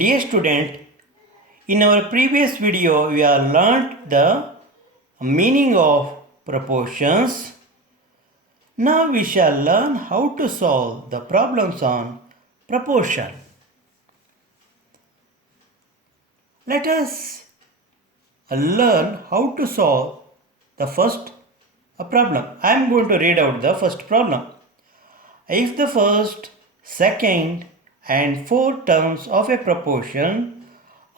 Dear student, in our previous video we have learnt the meaning of proportions. Now we shall learn how to solve the problems on proportion. Let us learn how to solve the first problem. I am going to read out the first problem. If the first, second and fourth terms of a proportion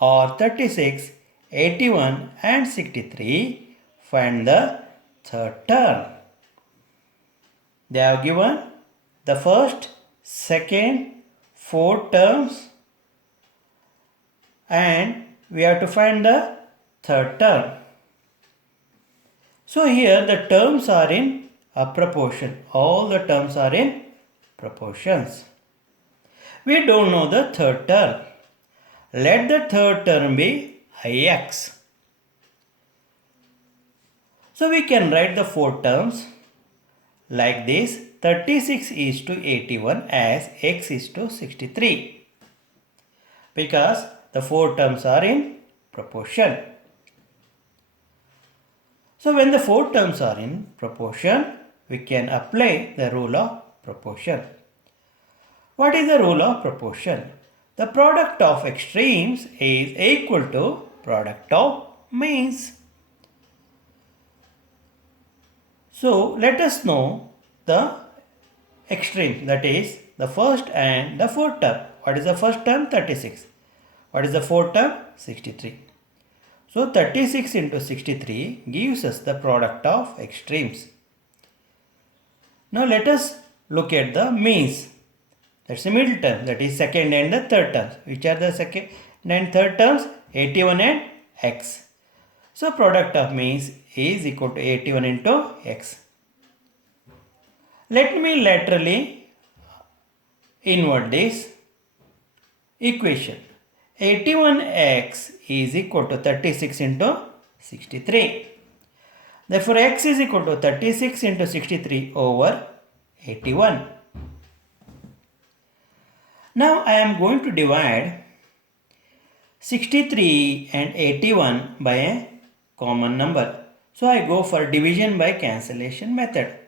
are 36, 81 and 63, find the third term. They have given the first, second, fourth terms and we have to find the third term. So here the terms are in a proportion. All the terms are in proportions. We don't know the third term. Let the third term be Ix. So we can write the four terms like this. 36 is to 81 as x is to 63. Because the four terms are in proportion. So when the four terms are in proportion, we can apply the rule of proportion. What is the rule of proportion? The product of extremes is equal to product of means. So let us know the extremes, that is the first and the fourth term. What is the first term? 36. What is the fourth term? 63. So 36 into 63 gives us the product of extremes. Now let us look at the means. That's the middle term, that is second and the third terms. Which are the second and third terms? 81 and x. So product of means is equal to 81 into x. Let me laterally invert this equation. 81x is equal to 36 into 63. Therefore x is equal to 36 into 63 over 81. Now I am going to divide 63 and 81 by a common number. So I go for division by cancellation method.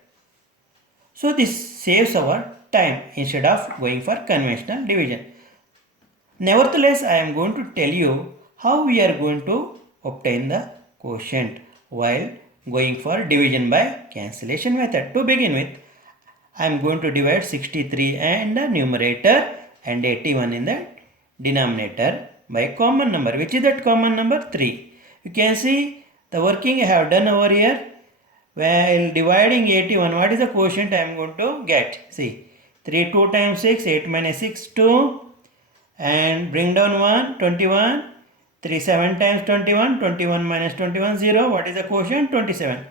So this saves our time instead of going for conventional division. Nevertheless, I am going to tell you how we are going to obtain the quotient while going for division by cancellation method. To begin with, I am going to divide 63 in the numerator and 81 in the denominator by a common number. Which is that common number? 3. You can see the working I have done over here. While dividing 81, what is the quotient I am going to get? See, 3 2 times 6, 8 minus 6, 2. And bring down 1, 21. 3 7 times 21, 21 minus 21, 0. What is the quotient? 27.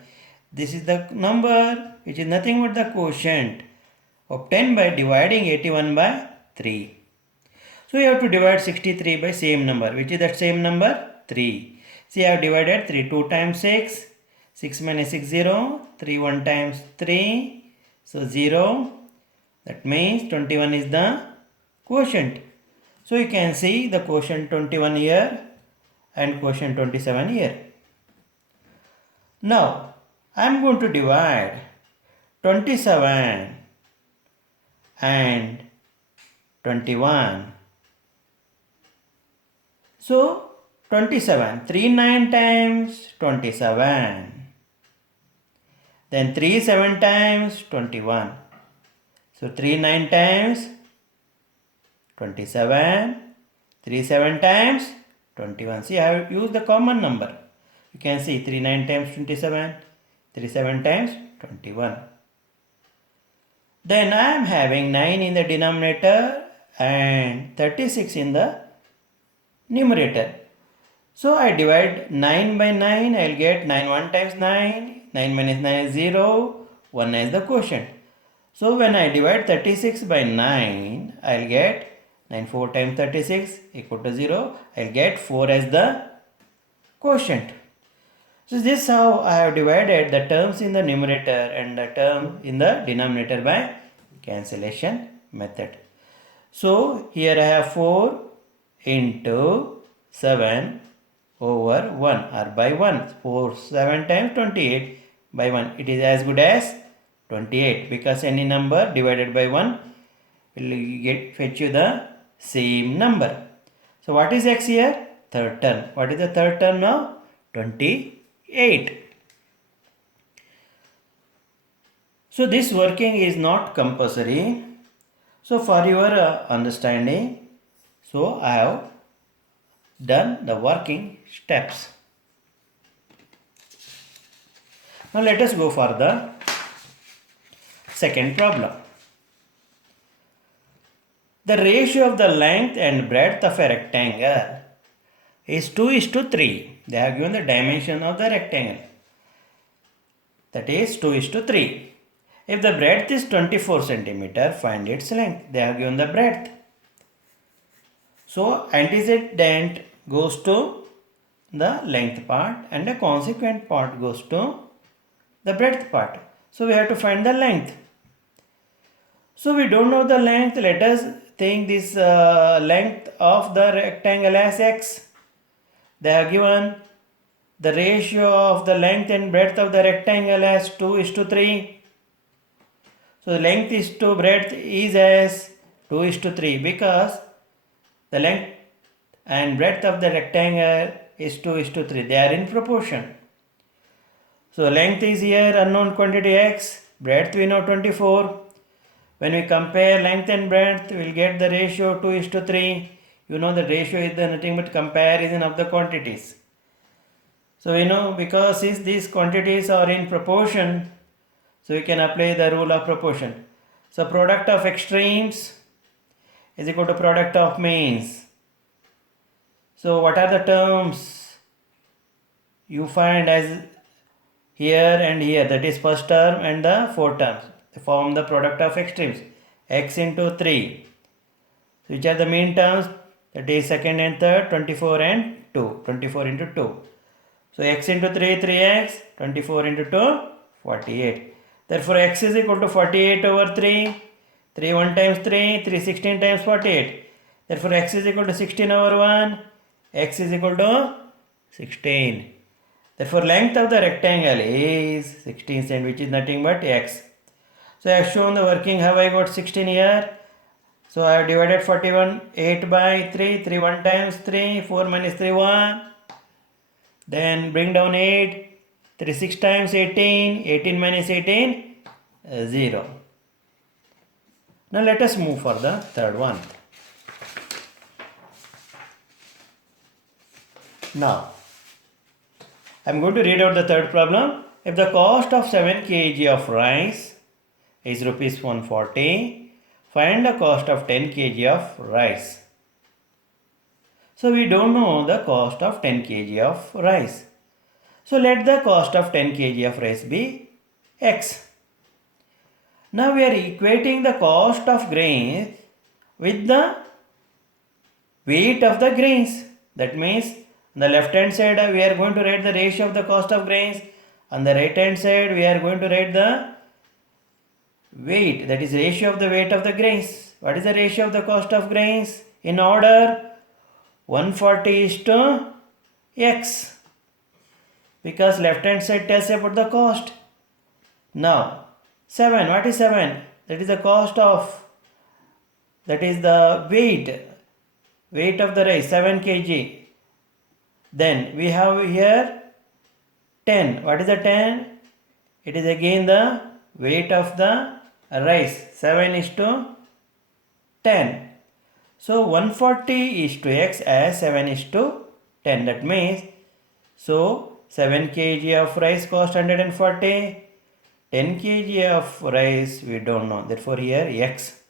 This is the number which is nothing but the quotient obtained by dividing 81 by 3. So you have to divide 63 by same number. Which is that same number? 3. See, I have divided 3 2 times 6. 6 minus 6, 0. 3 1 times 3. So 0. That means 21 is the quotient. So you can see the quotient 21 here and quotient 27 here. Now I am going to divide 27 and 21. So 27, 3 9 times 27. Then 3 7 times 21. So 3 9 times 27, 3 7 times 21. See, I have used the common number. You can see 3 9 times 27, 3 7 times 21. Then I am having 9 in the denominator and 36 in the numerator. So I divide 9 by 9, I will get 9 1 times 9, 9 minus 9 is 0, 1 is the quotient. So when I divide 36 by 9, I will get 9 4 times 36 equal to 0. I will get 4 as the quotient. So this is how I have divided the terms in the numerator and the term in the denominator by cancellation method. So here I have 4 into 7 over 1 or by 1. 4 7 times 28 by 1. It is as good as 28 because any number divided by 1 will fetch you the same number. So what is x here? Third term. What is the third term now? 28. So this working is not compulsory. So for your understanding, so I have done the working steps. Now let us go for the second problem. The ratio of the length and breadth of a rectangle is 2:3. They have given the dimension of the rectangle. That is 2:3. If the breadth is 24 centimeter, find its length. They have given the breadth. So antecedent goes to the length part and the consequent part goes to the breadth part. So we have to find the length. So we don't know the length. Let us think this length of the rectangle as x. They have given the ratio of the length and breadth of the rectangle as 2:3. So the length is to breadth is as 2:3 because the length and breadth of the rectangle is 2:3. They are in proportion. So length is here unknown quantity x, breadth we know 24. When we compare length and breadth, we will get the ratio 2:3. You know the ratio is nothing but comparison of the quantities. So we know because since these quantities are in proportion, so we can apply the rule of proportion. So product of extremes is equal to product of means. So what are the terms you find as here and here? That is first term and the fourth terms. They form the product of extremes. X into 3. Which are the mean terms? That is second and third, 24 and 2. 24 into 2. So x into 3, 3x. 24 into 2, 48. Therefore x is equal to 48 over 3. 3 1 times 3, 3 16 times 48. Therefore x is equal to 16 over 1. X is equal to 16. Therefore length of the rectangle is 16 cm, which is nothing but x. So I have shown the working how I got 16 here. So I have divided 41 8 by 3. 3 1 times 3. 4 minus 3 1. Then bring down 8. 3 6 times 18. 18 minus 18 0. Now let us move for the third one. Now I am going to read out the third problem. If the cost of 7 kg of rice is rupees 140, find the cost of 10 kg of rice. So we don't know the cost of 10 kg of rice. So let the cost of 10 kg of rice be x. Now we are equating the cost of grains with the weight of the grains. That means on the left hand side we are going to write the ratio of the cost of grains. On the right hand side we are going to write the weight, that is ratio of the weight of the grains. What is the ratio of the cost of grains? In order 140 is to x, because left hand side tells about the cost. Now 7, what is 7? That is the cost of, that is the weight of the rice, 7 kg. Then we have here 10. What is the 10? It is again the weight of the rice, 7 is to 10. So 140 is to x as 7 is to 10. That means, so 7 kg of rice cost 140. 10 kg of rice we don't know. Therefore here x.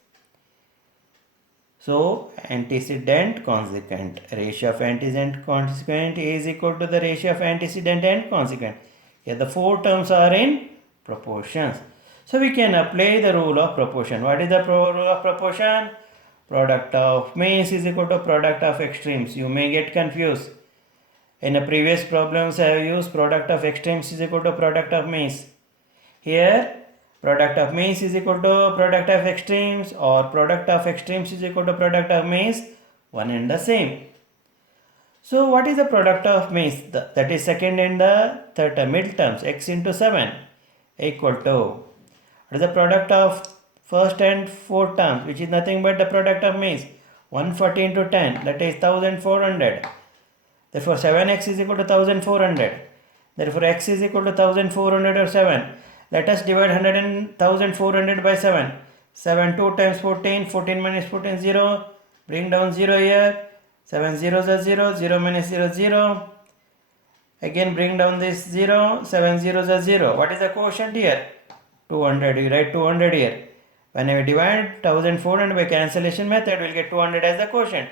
So antecedent consequent. Ratio of antecedent consequent is equal to the ratio of antecedent and consequent. Here the four terms are in proportions. So we can apply the rule of proportion. What is the rule of proportion? Product of means is equal to product of extremes. You may get confused. In the previous problems I have used product of extremes is equal to product of means. Here product of means is equal to product of extremes, or product of extremes is equal to product of means. one and the same. So what is the product of means that is second and the third term, middle terms, x into 7 equal to, what is the product of first and fourth terms, which is nothing but the product of means 140 into 10, that is 1400. Therefore 7x is equal to 1400. Therefore x is equal to 1400 or 7. Let us divide 100 and 1400 by 7. 7 2 times 14, 14 minus 14 0. Bring down 0 here. 7 zeros are 0, 0 minus 0 0. Again bring down this 0, 7 zeros are 0. What is the quotient here? 200. You write 200 here. When we divide 1400 by cancellation method, we'll get 200 as the quotient.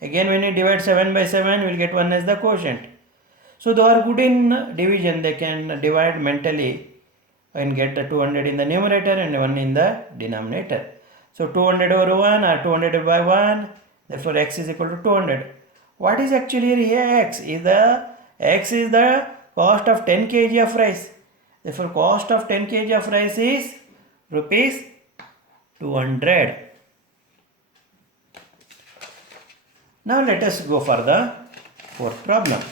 Again when we divide 7 by 7, we'll get 1 as the quotient. So they are good in division. They can divide mentally and get the 200 in the numerator and 1 in the denominator. So 200 over 1 or 200 by 1. Therefore x is equal to 200. What is actually here x? X is the cost of 10 kg of rice. Therefore cost of 10 kg of rice is rupees 200. Now let us go for the fourth problem.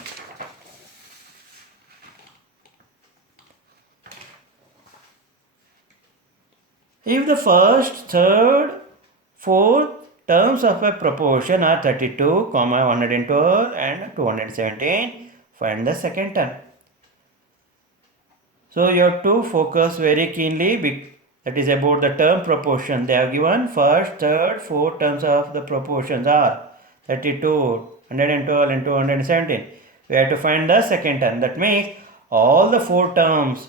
If the first, third, fourth terms of a proportion are 32, 112 and 217, find the second term. So you have to focus very keenly, that is about the term proportion. They have given first, third, fourth terms of the proportions are 32, 112 and 217. We have to find the second term. That means all the four terms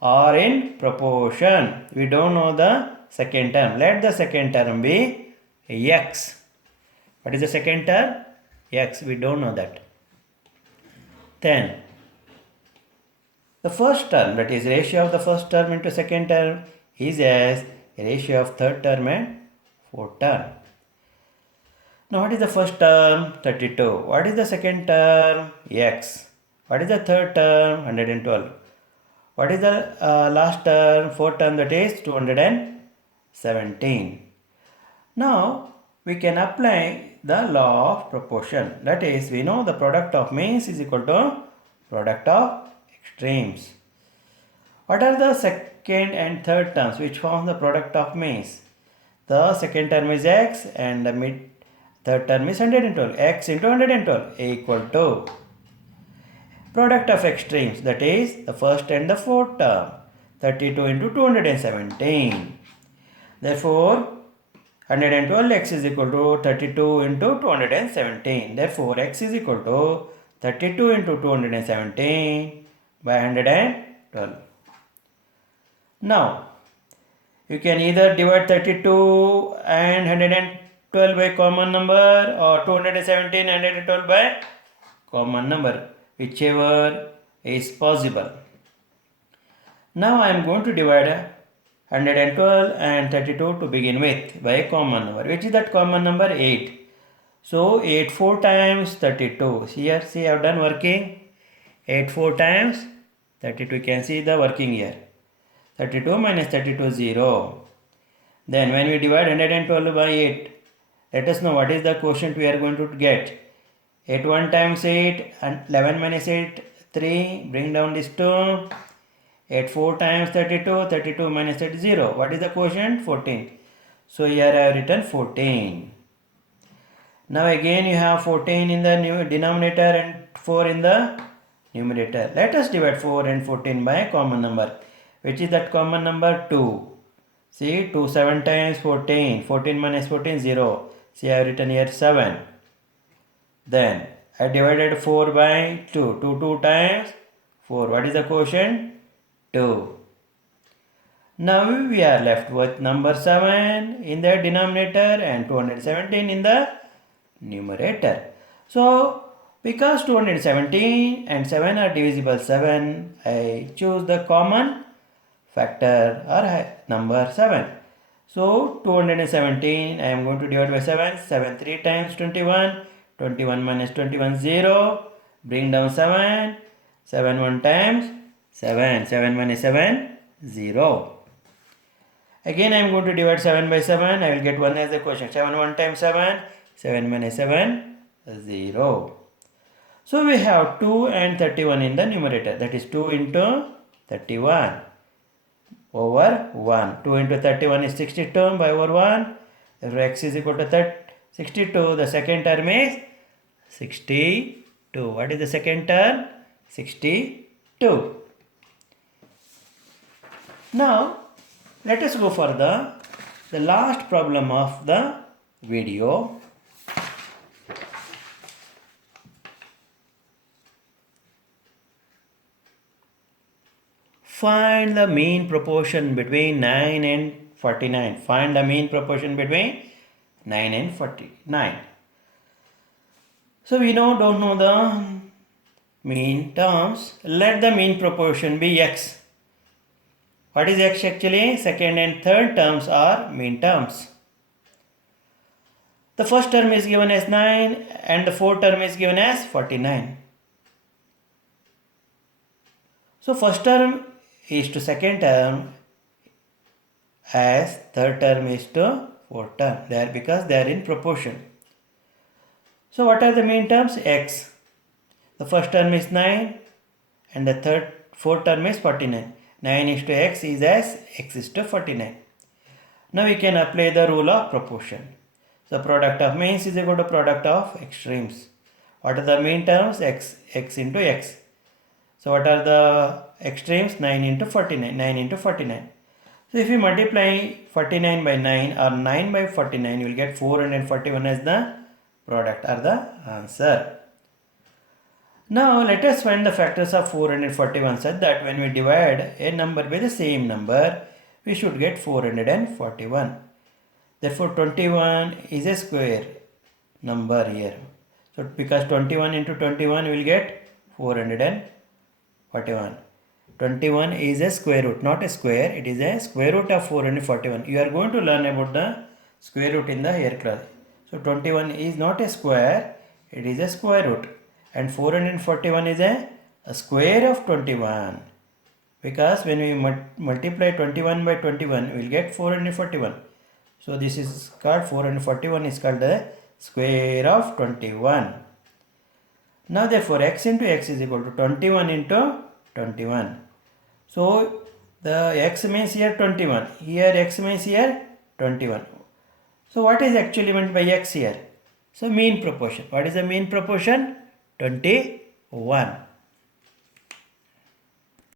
are in proportion. We don't know the second term. Let the second term be x. What is the second term? X. We don't know that. Then the first term, that is ratio of the first term into second term, is as a ratio of third term and fourth term. Now what is the first term? 32. What is the second term? X. What is the third term? 112. What is the last term? Fourth term, that is 217. Now we can apply the law of proportion. That is, we know the product of means is equal to product of extremes. What are the second and third terms which form the product of means? The second term is x and the third term is 112. X into 112 equal to product of extremes, that is the first and the fourth term, 32 into 217. Therefore 112 x is equal to 32 into 217. Therefore x is equal to 32 into 217 by 112. Now you can either divide 32 and 112 by common number or 217 and 112 by common number, whichever is possible. Now I am going to divide 112 and 32 to begin with by a common number. Which is that common number? 8. So 8 4 times 32. Here see I have done working. 8 4 times 32. You can see the working here. 32 minus 32 0. Then when we divide 112 by 8, let us know what is the quotient we are going to get. 8 1 times 8 and 11 minus 8 3. Bring down this 2. 8 4 times 32, 32 minus 30, 0. What is the quotient? 14. So here I have written 14. Now again you have 14 in the denominator and 4 in the numerator. Let us divide 4 and 14 by a common number. Which is that common number? 2. See, 2 7 times 14. 14 minus 14, 0. See, I have written here 7. Then I divided 4 by 2. 2 2 times 4. What is the quotient? 2. Now we are left with number 7 in the denominator and 217 in the numerator. So because 217 and 7 are divisible 7, I choose the common factor or number 7. So 217 I am going to divide by 7. 7 3 times 21. 21 minus 21, 0. Bring down 7. 7 1 times 7. 7 minus 7, 0. Again I am going to divide 7 by 7. I will get 1 as the quotient. 7 1 times 7. 7 minus 7, 0. So we have 2 and 31 in the numerator. That is 2 into 31 over 1. 2 into 31 is 62 by over 1. Therefore x is equal to 62. The second term is 62. What is the second term? 62. Now let us go for the last problem of the video. Find the mean proportion between 9 and 49. Find the mean proportion between 9 and 49. So we don't know the mean terms. Let the mean proportion be x. What is x actually? Second and third terms are mean terms. The first term is given as 9 and the fourth term is given as 49. So first term is to second term as third term is to fourth term. Because they are in proportion. So what are the mean terms? X. The first term is 9 and the fourth term is 49. 9 is to x is as x is to 49. Now we can apply the rule of proportion. So product of means is equal to product of extremes. What are the mean terms? X into x. So what are the extremes? 9 into 49. 9 into 49. So if you multiply 49 by 9 or 9 by 49, you will get 441 as the product or the answer. Now let us find the factors of 441 such that when we divide a number by the same number, we should get 441. Therefore 21 is a square number here. So because 21 into 21 we will get 441. 21 is a square root, not a square. It is a square root of 441. You are going to learn about the square root in the higher class. So 21 is not a square, it is a square root. And 441 is a square of 21. Because when we multiply 21 by 21, we will get 441. So this is called 441 is called the square of 21. Now therefore x into x is equal to 21 into 21. So the x means here 21. Here x means here 21. So what is actually meant by x here? So mean proportion. What is the mean proportion? 21.